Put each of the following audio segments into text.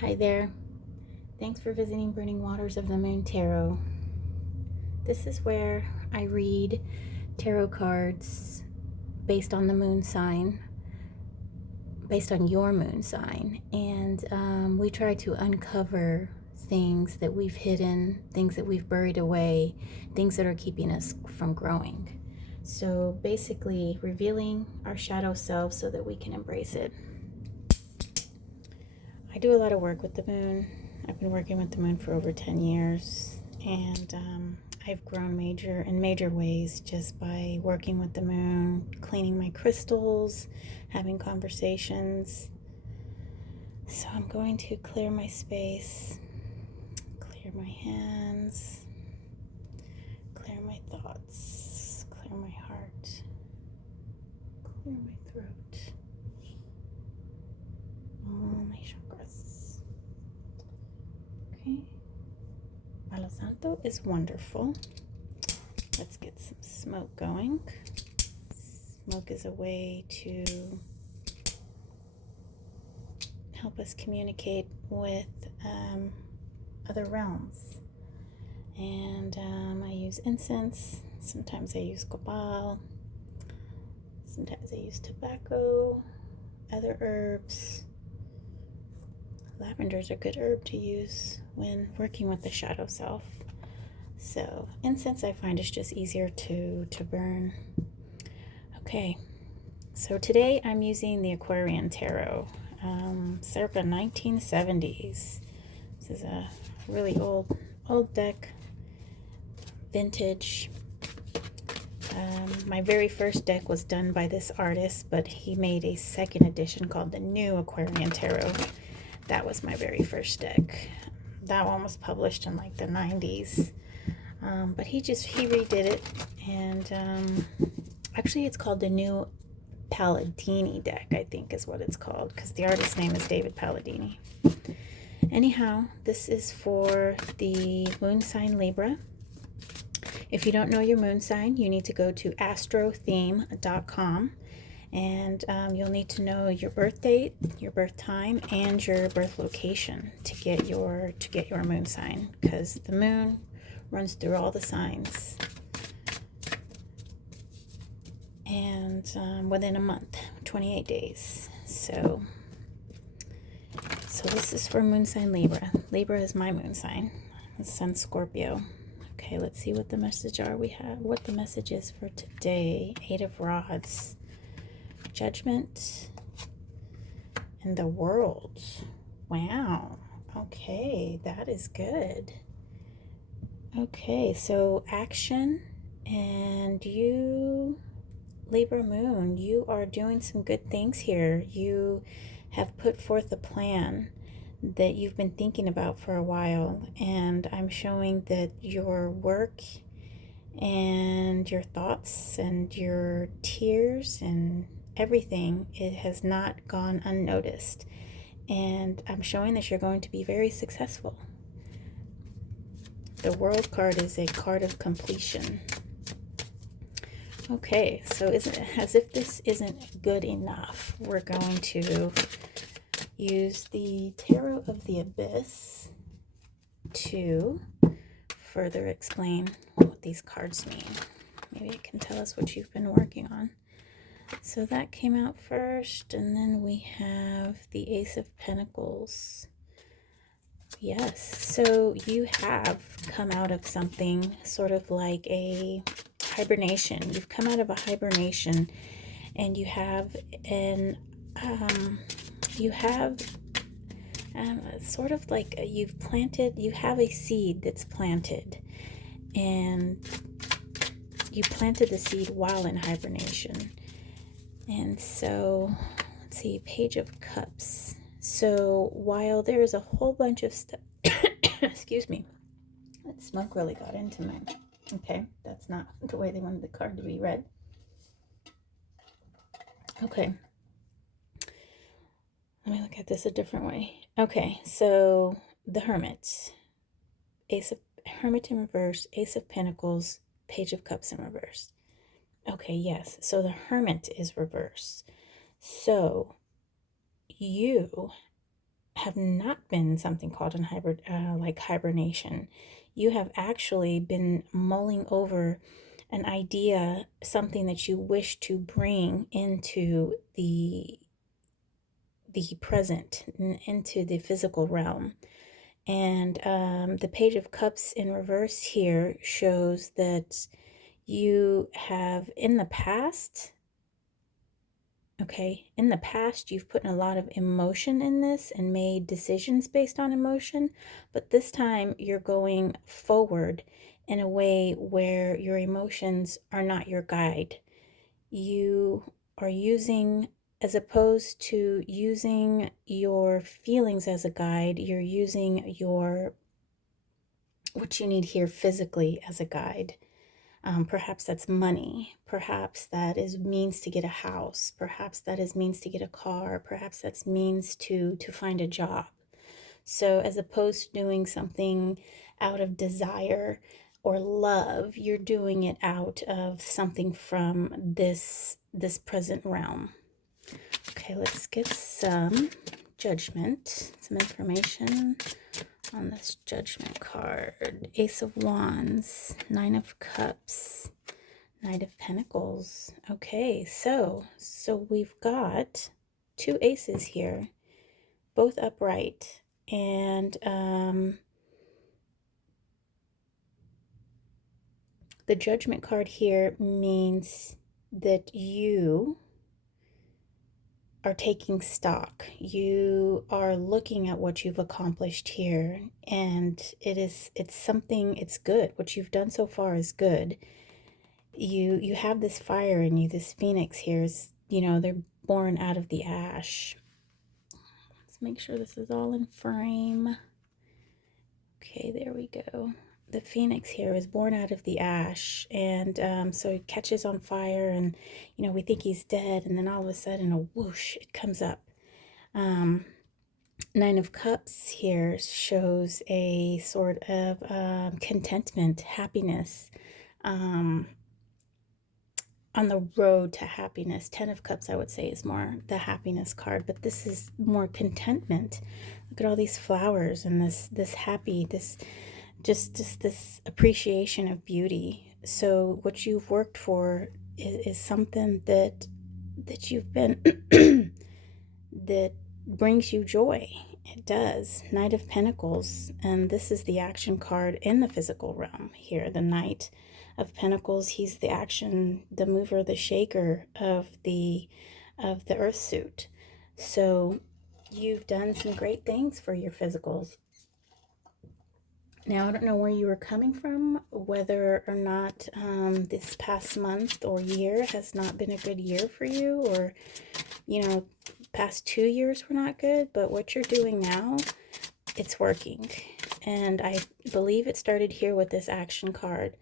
Hi there. Thanks for visiting Burning Waters of the Moon Tarot. This is where I read tarot cards based on the moon sign, based on your moon sign. And we try to uncover things that we've hidden, things that we've buried away, things that are keeping us from growing. So basically, revealing our shadow self so that we can embrace it. I do a lot of work with the moon. I've been working with the moon for over 10 years, and I've grown in major ways just by working with the moon, cleaning my crystals, having conversations. So I'm going to clear my space, clear my hands, clear my thoughts, clear my heart, clear my throat, all my chakras. Okay. Palo Santo is wonderful. Let's get some smoke going. Smoke is a way to help us communicate with other realms. And I use incense. Sometimes I use copal. Sometimes I use tobacco, other herbs. Lavender is a good herb to use when working with the shadow self. So incense I find is just easier to burn. Okay, so today I'm using the Aquarian Tarot, circa 1970s. This is a really old deck, vintage. My very first deck was done by this artist, but he made a second edition called the New Aquarian Tarot. That was my very first deck. That one was published in like the 90s. But he redid it, and actually it's called the New Palladini deck, I think is what it's called, because the artist's name is David Palladini. Anyhow, this is for the moon sign Libra. If you don't know your moon sign, you need to go to astrotheme.com, and you'll need to know your birth date, your birth time, and your birth location to get your moon sign, because the moon runs through all the signs, and within a month, 28 days. So this is for moon sign Libra. Libra is my moon sign. The sun Scorpio. Okay, let's see what the message what the message is for today. 8 of Rods, Judgment, and the World. Wow. Okay, that is good. Okay, so action, and you, Libra moon, you are doing some good things here. You have put forth a plan that you've been thinking about for a while, and I'm showing that your work and your thoughts and your tears and everything, it has not gone unnoticed, and I'm showing that you're going to be very successful. The World card is a card of completion. Okay, so as if this isn't good enough, we're going to use the Tarot of the Abyss to further explain what these cards mean. Maybe it can tell us what you've been working on. So that came out first, and then we have the Ace of Pentacles. Yes, so you have come out of something sort of like a hibernation. You've come out of a hibernation, and you have sort of like you have a seed that's planted, and you planted the seed while in hibernation. And so, let's see, Page of Cups. So while there's a whole bunch of stuff, excuse me, that smoke really got into me. Okay, that's not the way they wanted the card to be read. Okay, let me look at this a different way. Okay, so the Hermit, Hermit in reverse, Ace of Pentacles, Page of Cups in reverse. Okay, yes, so the Hermit is reverse. So you have not been something called in like hibernation. You have actually been mulling over an idea, something that you wish to bring into the present, into the physical realm. And the Page of Cups in reverse here shows that you have in the past, okay, in the past, you've put in a lot of emotion in this and made decisions based on emotion, but this time you're going forward in a way where your emotions are not your guide. You are using, as opposed to using your feelings as a guide, you're using what you need here physically as a guide. Perhaps that's money. Perhaps that is means to get a house. Perhaps that is means to get a car. Perhaps that's means to find a job. So as opposed to doing something out of desire or love, you're doing it out of something from this present realm. Okay, let's get some judgment, some information on this judgment card. Ace of Wands, Nine of Cups, Knight of Pentacles. Okay, so we've got two aces here, both upright, and the judgment card here means that you are taking stock. You are looking at what you've accomplished here, and it's something, it's good. What you've done so far is good. You have this fire in you. This phoenix here is, they're born out of the ash. Let's make sure this is all in frame. Okay, there we go. The phoenix here is born out of the ash, and so he catches on fire, and we think he's dead, and then all of a sudden, a whoosh, it comes up. Nine of Cups here shows a sort of contentment, happiness, on the road to happiness. Ten of Cups, I would say, is more the happiness card, but this is more contentment. Look at all these flowers and this happy, this just this appreciation of beauty. So what you've worked for is something that you've been that brings you joy. It does. Knight of Pentacles, and this is the action card in the physical realm here. The Knight of Pentacles, he's the action, the mover, the shaker of the earth suit. So you've done some great things for your physicals. Now, I don't know where you were coming from, whether or not this past month or year has not been a good year for you, or, past 2 years were not good, but what you're doing now, it's working. And I believe it started here with this action card.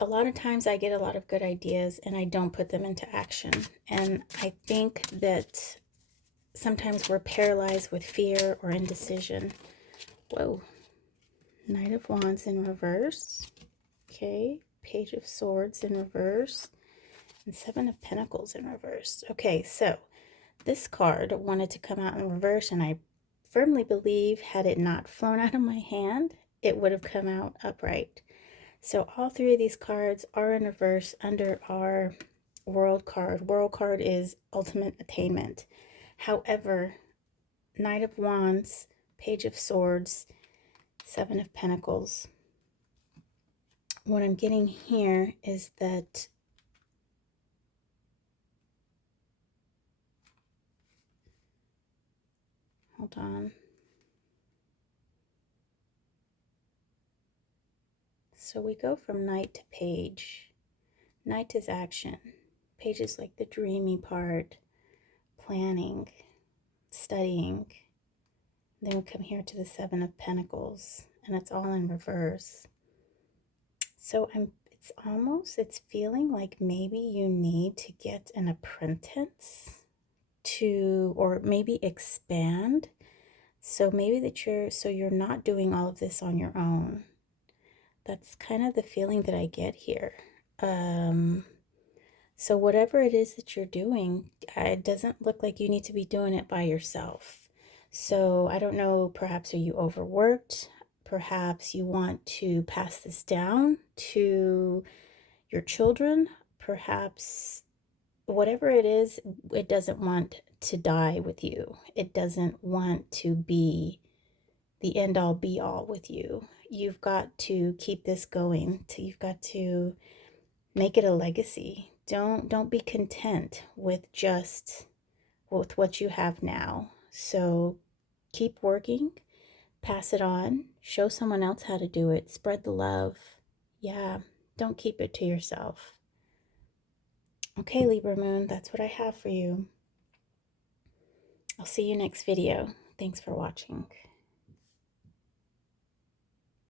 A lot of times I get a lot of good ideas and I don't put them into action. And I think that sometimes we're paralyzed with fear or indecision. Whoa. Knight of Wands in reverse. Okay. Page of Swords in reverse. And Seven of Pentacles in reverse. Okay, so this card wanted to come out in reverse, and I firmly believe had it not flown out of my hand, it would have come out upright. So all three of these cards are in reverse under our World card. World card is ultimate attainment. However, Knight of Wands, Page of Swords, Seven of Pentacles. What I'm getting here is that hold on. So we go from Knight to Page. Knight is action. Page is like the dreamy part, planning, studying. Then we come here to the Seven of Pentacles, and it's all in reverse. So it's feeling like maybe you need to get an apprentice or maybe expand. So maybe you're not doing all of this on your own. That's kind of the feeling that I get here. So whatever it is that you're doing, it doesn't look like you need to be doing it by yourself. So I don't know, perhaps are you overworked? Perhaps you want to pass this down to your children. Perhaps whatever it is, it doesn't want to die with you. It doesn't want to be the end all be all with you. You've got to keep this going. You've got to make it a legacy. Don't be content with just with what you have now. So keep working, pass it on, show someone else how to do it, spread the love. Yeah, don't keep it to yourself. Okay, Libra Moon, that's what I have for you. I'll see you next video. Thanks for watching.